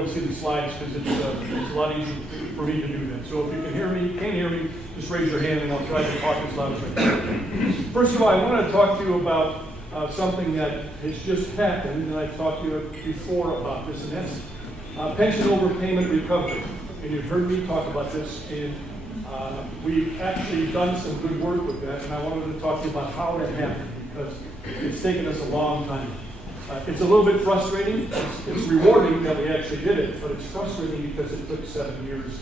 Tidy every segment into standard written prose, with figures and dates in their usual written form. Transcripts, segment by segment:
You'll see the slides because it's a lot easier for me to do that. So if you can't hear me, just raise your hand and I'll try to talk as loud as I can. First of all, I want to talk to you about something that has just happened, and I've talked to you before about this, and that's pension overpayment recovery. And you've heard me talk about this, and we've actually done some good work with that, and I wanted to talk to you about how that happened, because it's taken us a long time. It's a little bit frustrating. It's rewarding that we actually did it, but it's frustrating because it took 7 years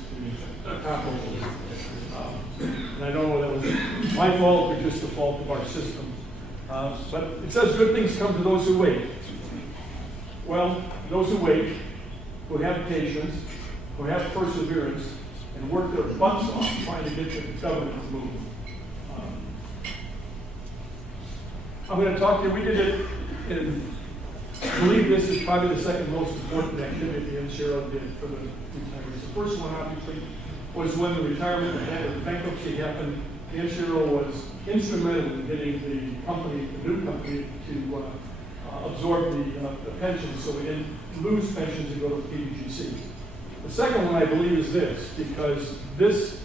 to accomplish it. And I don't know if that was my fault or just the fault of our system. But it says good things come to those who wait. Well, those who wait, who have patience, who have perseverance, and work their butts off trying to get the government to move. I'm going to talk to you. We did it in. I believe this is probably the second most important activity the NCRO did for the retirees. The first one, obviously, was when the retirement or the bankruptcy happened. The NCRO was instrumental in getting the company, the new company, to absorb the pensions, so we didn't lose pensions and go to PBGC. The second one, I believe, is this, because this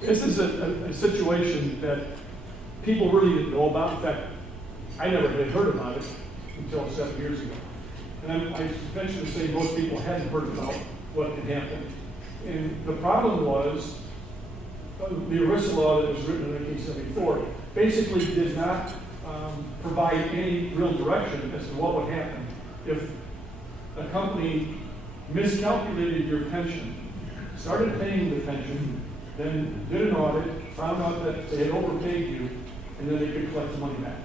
is a situation that people really didn't know about. In fact, I never had heard about it until 7 years ago. And I venture to say most people hadn't heard about what had happened. And the problem was the ERISA law that was written in 1974 basically did not provide any real direction as to what would happen if a company miscalculated your pension, started paying the pension, then did an audit, found out that they had overpaid you, and then they could collect the money back.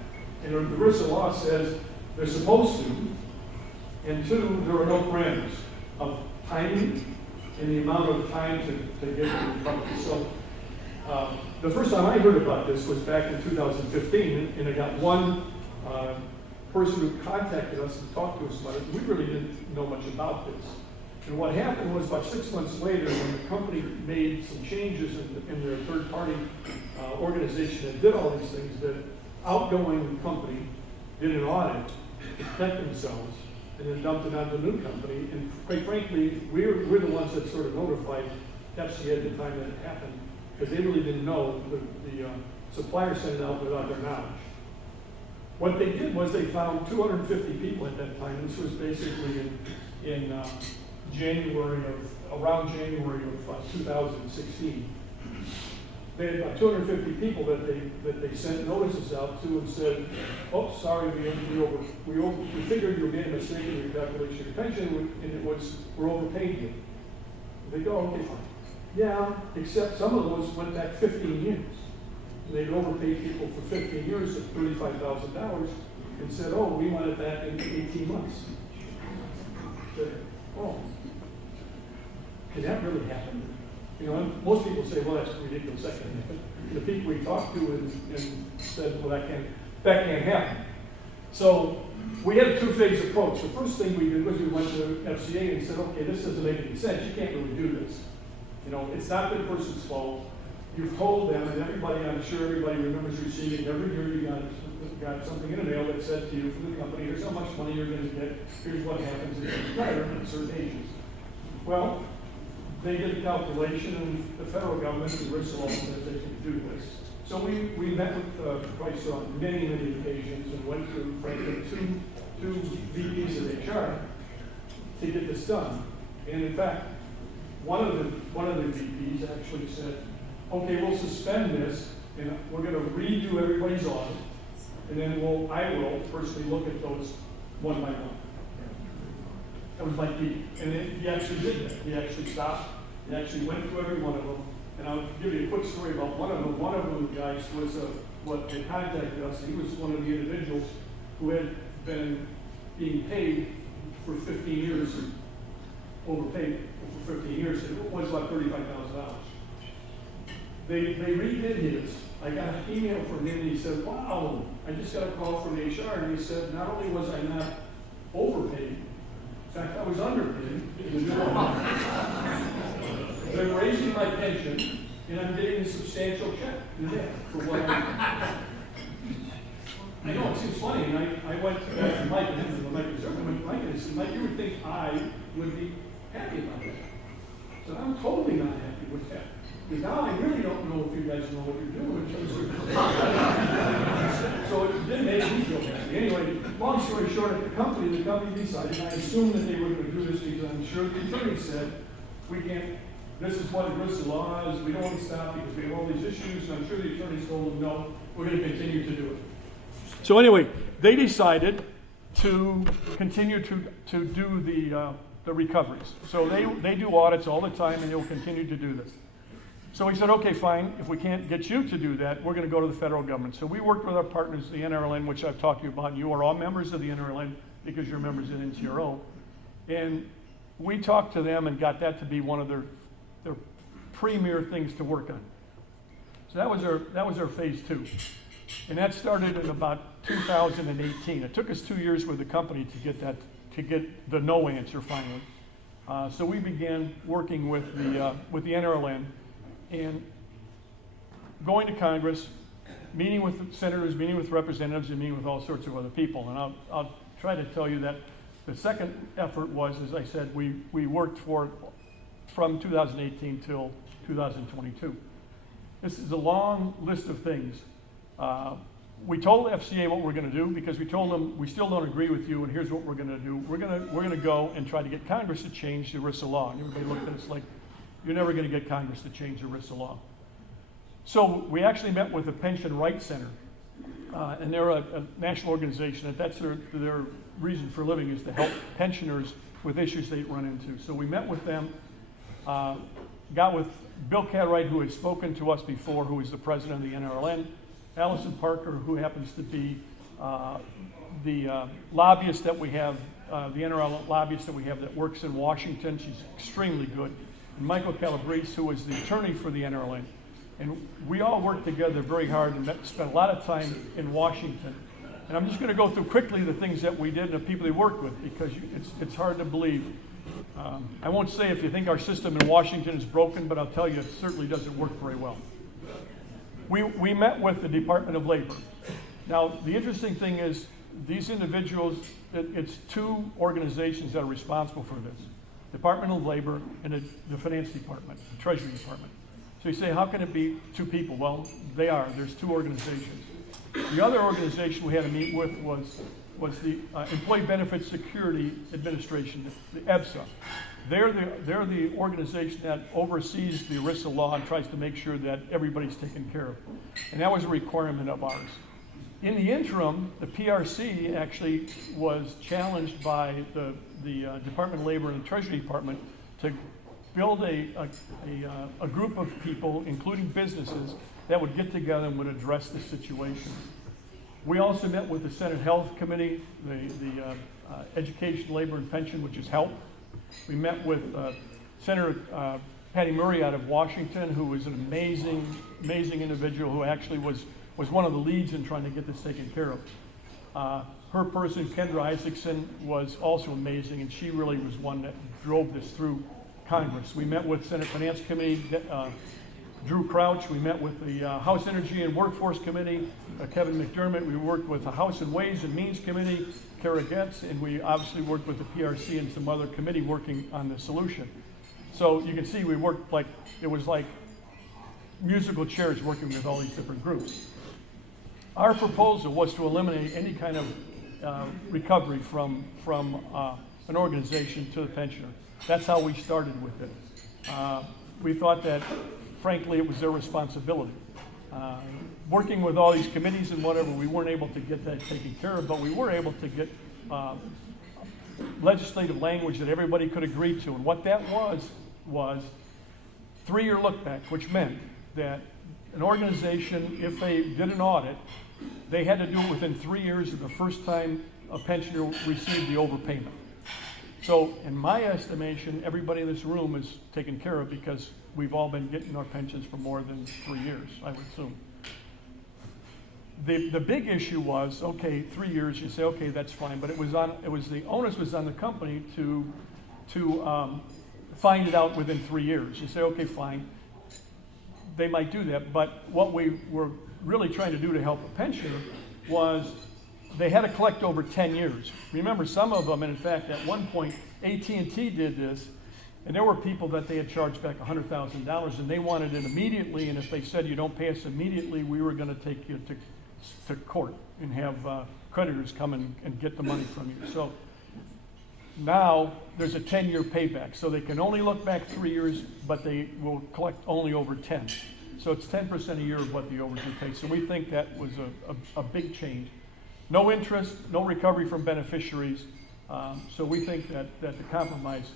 And the ERISA law says they're supposed to, and two, there are no parameters of timing and the amount of time to get the recovery. So the first time I heard about this was back in 2015, and I got one person who contacted us and talked to us about it. We really didn't know much about this. And what happened was about 6 months later, when the company made some changes in their third-party organization that did all these things, the outgoing company did an audit to protect themselves and then dumped it onto the new company. And quite frankly, we're the ones that sort of notified FCA at the time that it happened, because they really didn't know. The supplier sent it out without their knowledge. What they did was they found 250 people at that time. This was basically in around January of 2016. They had about 250 people that they sent notices out to and said, "Oh, sorry, we figured you were getting a mistake in your calculation of your pension, and it was we're overpaying you." They go, "Okay, fine." Yeah, except some of those went back 15 years. They'd overpaid people for 15 years at $35,000 and said, "Oh, we want it back in 18 months." Said, "Oh, can that really happen?" You know, and most people say, "Well, that's ridiculous. That can't happen." The people we talked to and said, "Well, that can't happen." So we had a two-phase approach. The first thing we did was we went to FCA and said, "Okay, this doesn't make any sense. You can't really do this. You know, it's not the person's fault. You've told them," and everybody, I'm sure everybody remembers receiving every year you got something in the mail that said to you from the company, "Here's how much money you're going to get. Here's what happens if you retire at certain ages." Well, they did a calculation, and the federal government, the ERISA law, says they can do this. So we met with Price on many occasions and went through, frankly, two VPs of HR to get this done. And in fact, one of the VPs actually said, "Okay, we'll suspend this, and we're going to redo everybody's audit, and then I will personally look at those one by one." That was like he actually did that. He actually stopped. He actually went through every one of them. And I'll give you a quick story about one of them. One of them guys was what they contacted us. He was one of the individuals who had been being paid for 15 years, overpaid for 15 years. It was about $35,000. They redid his. I got an email from him, and he said, "Wow, I just got a call from HR," and he said, "Not only was I not overpaid, in fact, I was underpaid. They're raising my pension, and I'm getting a substantial check for what I know it seems funny, and I went to Mike and him, and Mike was there. I went, "Mike, this. And Mike, you would think I would be happy about that. So I'm totally not happy with that. Because now I really don't know if you guys know what you're doing. So it didn't make me feel happy. Anyway, long story short, at the company decided, and I assumed that they were going to do this because I'm sure the attorney said, we can't, this is what ERISA law is, we don't want to stop because we have all these issues, and I'm sure the attorneys told them, no, we're going to continue to do it. So anyway, they decided to continue to do the recoveries. So they do audits all the time, and they will continue to do this. So we said, okay, fine, if we can't get you to do that, we're going to go to the federal government. So we worked with our partners, the NRLN, which I've talked to you about. You are all members of the NRLN because you're members of NCRO. And we talked to them and got that to be one of their premier things to work on. So that was our phase 2. And that started in about 2018. It took us 2 years with the company to get the no answer finally. So we began working with the NRLN and going to Congress, meeting with senators, meeting with representatives, and meeting with all sorts of other people. And I'll try to tell you that the second effort was, as I said, we worked for it from 2018 till 2022. This is a long list of things. We told FCA what we're going to do because we told them we still don't agree with you, and here's what we're going to do. We're going to go and try to get Congress to change the ERISA law. And everybody looked at us like, you're never going to get Congress to change the ERISA law. So we actually met with the Pension Rights Center, and they're a national organization, and that's their reason for living is to help pensioners with issues they run into. So we met with them, got with Bill Cartwright, who had spoken to us before, who is the president of the NRLN, Allison Parker, who happens to be the lobbyist that we have, the NRL lobbyist that we have that works in Washington. She's extremely good. And Michael Calabrese, who is the attorney for the NRLN. And we all worked together very hard and spent a lot of time in Washington. And I'm just going to go through quickly the things that we did and the people we worked with because it's hard to believe. I won't say if you think our system in Washington is broken, but I'll tell you it certainly doesn't work very well. We met with the Department of Labor. Now, the interesting thing is these individuals, it's 2 organizations that are responsible for this. Department of Labor and the Finance Department, the Treasury Department. So you say, how can it be 2 people? Well, they are. There's 2 organizations. The other organization we had to meet with was the Employee Benefit Security Administration, the EBSA. They're the organization that oversees the ERISA law and tries to make sure that everybody's taken care of. And that was a requirement of ours. In the interim, the PRC actually was challenged by the Department of Labor and the Treasury Department to build a group of people, including businesses, that would get together and would address the situation. We also met with the Senate Health Committee, the Education, Labor, and Pension, which is HELP. We met with Senator Patty Murray out of Washington, who was an amazing individual who actually was one of the leads in trying to get this taken care of. Her person, Kendra Isaacson, was also amazing, and she really was one that drove this through Congress. We met with Senate Finance Committee, Drew Crouch. We met with the House Energy and Workforce Committee, Kevin McDermott. We worked with the House and Ways and Means Committee, Kara Getz, and we obviously worked with the PRC and some other committee working on the solution. So you can see we worked like, it was like musical chairs working with all these different groups. Our proposal was to eliminate any kind of recovery from an organization to the pensioner. That's how we started with it. We thought that, frankly, it was their responsibility. Working with all these committees and whatever, we weren't able to get that taken care of, but we were able to get legislative language that everybody could agree to. And what that was 3-year look back, which meant that an organization, if they did an audit, they had to do it within 3 years of the first time a pensioner received the overpayment. So in my estimation, everybody in this room is taken care of because we've all been getting our pensions for more than 3 years, I would assume. The big issue was, okay, 3 years, you say, okay, that's fine, but the onus was on the company to find it out within 3 years. You say, okay, fine, they might do that, but what we were really trying to do to help a pensioner was they had to collect over 10 years. Remember, some of them, and in fact, at one point, AT&T did this, and there were people that they had charged back $100,000, and they wanted it immediately, and if they said you don't pay us immediately, we were going to take you to court and have creditors come and get the money from you. So now there's a 10-year payback, so they can only look back 3 years, but they will collect only over 10. So it's 10% a year of what the overdue pays. So we think that was a big change. No interest, no recovery from beneficiaries. So we think that the compromise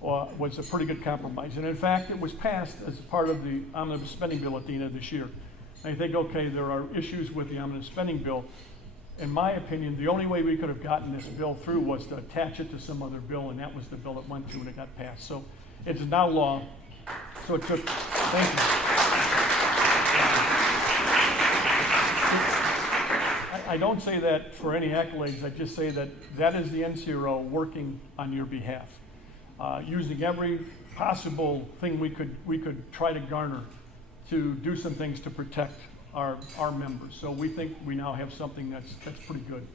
was a pretty good compromise. And in fact, it was passed as part of the omnibus spending bill at the end of this year. And I think, okay, there are issues with the omnibus spending bill. In my opinion, the only way we could have gotten this bill through was to attach it to some other bill, and that was the bill it went to, and it got passed. So it's now law. So it took, thank you. I don't say that for any accolades. I just say that that is the NCRO working on your behalf, using every possible thing we could try to garner to do some things to protect our members. So we think we now have something that's pretty good.